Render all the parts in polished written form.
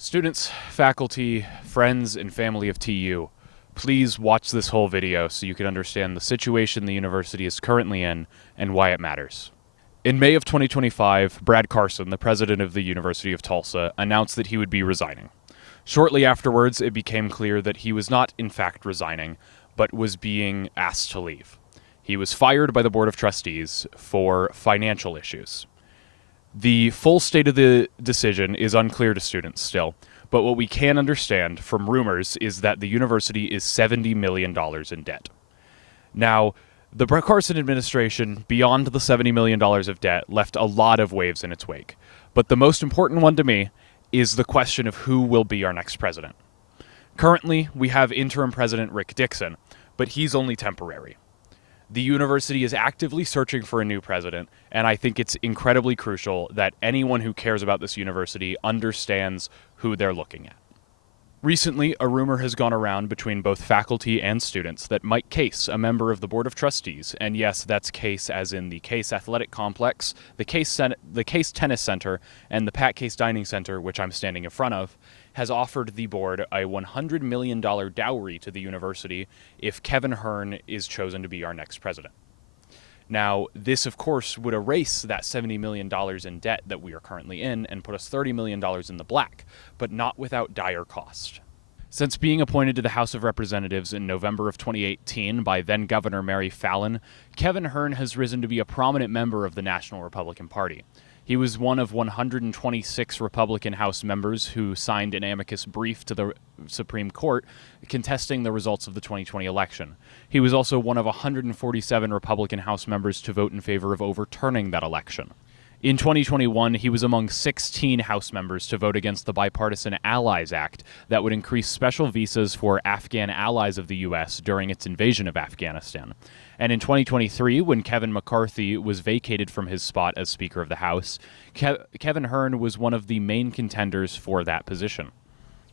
Students, faculty, friends, and family of TU, please watch this whole video so you can understand the situation the university is currently in and why it matters. In May of 2025, Brad Carson, the president of the University of Tulsa, announced that he would be resigning. Shortly afterwards, it became clear that he was not, in fact, resigning, but was being asked to leave. He was fired by the Board of Trustees for financial issues. The full state of the decision is unclear to students still, but what we can understand from rumors is that the university is $70 million in debt. Now, the Carson administration, beyond the $70 million of debt, left a lot of waves in its wake. But the most important one to me is the question of who will be our next president. Currently, we have interim president Rick Dixon, but he's only temporary. The university is actively searching for a new president, and I think it's incredibly crucial that anyone who cares about this university understands who they're looking at. Recently, a rumor has gone around between both faculty and students that Mike Case, a member of the Board of Trustees, and yes, that's Case as in the Case Athletic Complex, the Case Tennis Center, and the Pat Case Dining Center, which I'm standing in front of, has offered the board a $100 million dowry to the university if Kevin Hearn is chosen to be our next president. Now, this, of course, would erase that $70 million in debt that we are currently in and put us $30 million in the black, but not without dire cost. Since being appointed to the House of Representatives in November of 2018 by then-Governor Mary Fallin, Kevin Hearn has risen to be a prominent member of the National Republican Party. He was one of 126 Republican House members who signed an amicus brief to the Supreme Court contesting the results of the 2020 election. He was also one of 147 Republican House members to vote in favor of overturning that election. In 2021, he was among 16 House members to vote against the Bipartisan Allies Act that would increase special visas for Afghan allies of the U.S. during its invasion of Afghanistan. And in 2023, when Kevin McCarthy was vacated from his spot as Speaker of the House, Kevin Hearn was one of the main contenders for that position.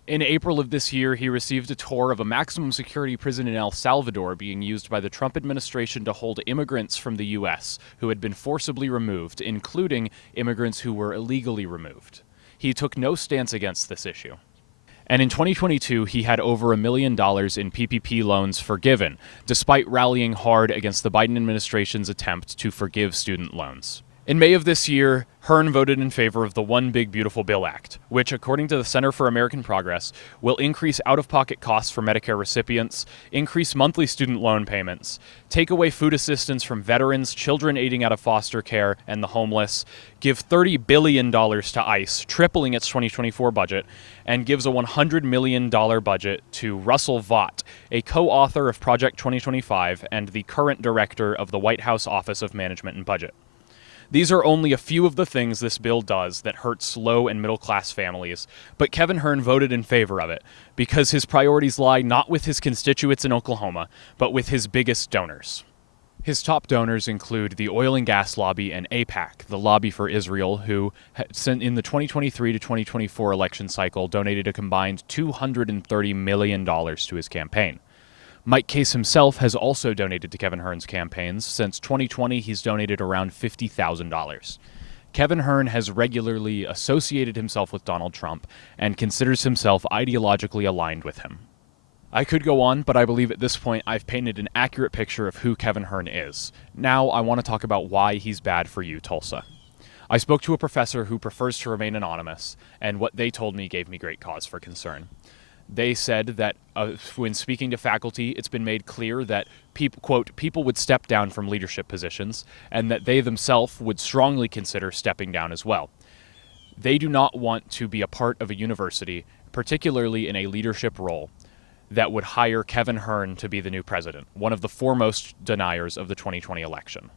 In April of this year, he received a tour of a maximum security prison in El Salvador being used by the Trump administration to hold immigrants from the U.S. who had been forcibly removed, including immigrants who were illegally removed. He took no stance against this issue. And in 2022, he had over $1 million in PPP loans forgiven, despite rallying hard against the Biden administration's attempt to forgive student loans. In May of this year, Hearn voted in favor of the One Big Beautiful Bill Act, which, according to the Center for American Progress, will increase out-of-pocket costs for Medicare recipients, increase monthly student loan payments, take away food assistance from veterans, children aiding out of foster care, and the homeless, give $30 billion to ICE, tripling its 2024 budget, and gives a $100 million budget to Russell Vought, a co-author of Project 2025 and the current director of the White House Office of Management and Budget. These are only a few of the things this bill does that hurt low and middle-class families, but Kevin Hearn voted in favor of it because his priorities lie not with his constituents in Oklahoma, but with his biggest donors. His top donors include the oil and gas lobby and AIPAC, the lobby for Israel, who in the 2023 to 2024 election cycle donated a combined $230 million to his campaign. Mike Case himself has also donated to Kevin Hearn's campaigns. Since 2020, he's donated around $50,000. Kevin Hearn has regularly associated himself with Donald Trump and considers himself ideologically aligned with him. I could go on, but I believe at this point I've painted an accurate picture of who Kevin Hearn is. Now I want to talk about why he's bad for you, Tulsa. I spoke to a professor who prefers to remain anonymous, and what they told me gave me great cause for concern. They said that when speaking to faculty, it's been made clear that, quote, people would step down from leadership positions and that they themselves would strongly consider stepping down as well. They do not want to be a part of a university, particularly in a leadership role, that would hire Kevin Hearn to be the new president, one of the foremost deniers of the 2020 election.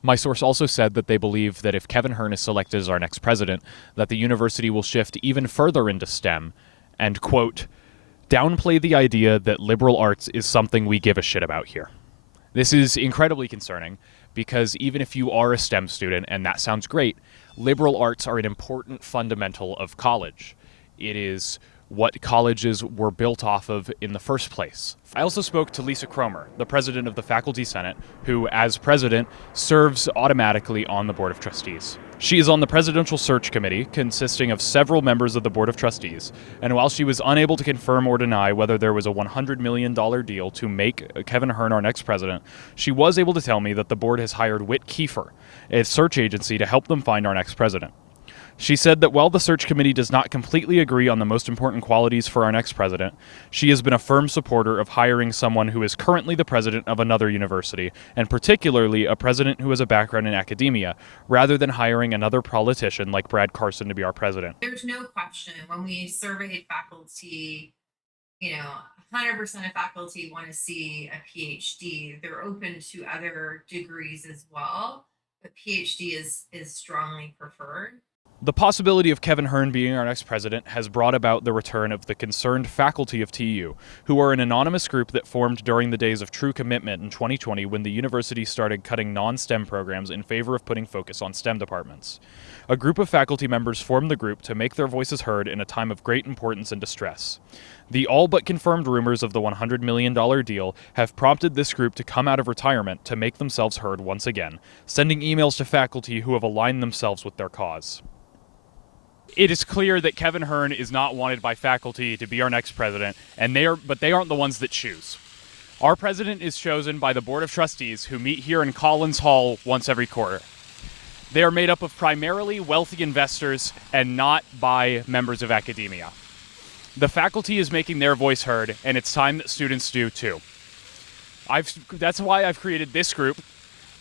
My source also said that they believe that if Kevin Hearn is selected as our next president, that the university will shift even further into STEM and, quote, downplay the idea that liberal arts is something we give a shit about here. This is incredibly concerning because even if you are a STEM student, and that sounds great, liberal arts are an important fundamental of college. It is what colleges were built off of in the first place. I also spoke to Lisa Cromer, the president of the Faculty Senate, who, as president, serves automatically on the Board of Trustees. She is on the presidential search committee, consisting of several members of the Board of Trustees, and while she was unable to confirm or deny whether there was a $100 million deal to make Kevin Hearn our next president, she was able to tell me that the board has hired Whit Kiefer, a search agency, to help them find our next president. She said that while the search committee does not completely agree on the most important qualities for our next president, she has been a firm supporter of hiring someone who is currently the president of another university, and particularly a president who has a background in academia, rather than hiring another politician like Brad Carson to be our president. There's no question when we surveyed faculty, 100% of faculty want to see a PhD. They're open to other degrees as well, but PhD is strongly preferred. The possibility of Kevin Hearn being our next president has brought about the return of the concerned faculty of TU, who are an anonymous group that formed during the days of true commitment in 2020 when the university started cutting non-STEM programs in favor of putting focus on STEM departments. A group of faculty members formed the group to make their voices heard in a time of great importance and distress. The all but confirmed rumors of the $100 million deal have prompted this group to come out of retirement to make themselves heard once again, sending emails to faculty who have aligned themselves with their cause. It is clear that Kevin Hearn is not wanted by faculty to be our next president, but they aren't the ones that choose. Our president is chosen by the Board of Trustees, who meet here in Collins Hall once every quarter. They are made up of primarily wealthy investors and not by members of academia. The faculty is making their voice heard, and it's time that students do too. That's why I've created this group,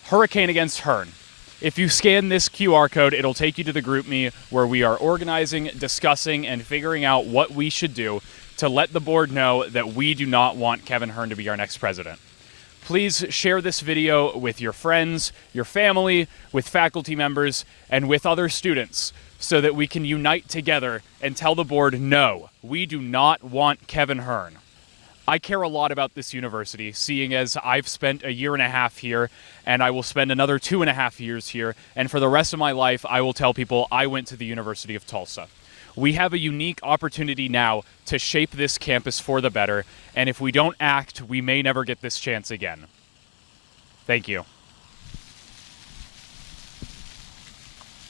Hurricane Against Hern. If you scan this QR code, it'll take you to the GroupMe where we are organizing, discussing, and figuring out what we should do to let the board know that we do not want Kevin Hearn to be our next president. Please share this video with your friends, your family, with faculty members, and with other students so that we can unite together and tell the board, no, we do not want Kevin Hearn. I care a lot about this university, seeing as I've spent a year and a half here, and I will spend another 2.5 years here, and for the rest of my life, I will tell people I went to the University of Tulsa. We have a unique opportunity now to shape this campus for the better, and if we don't act, we may never get this chance again. Thank you.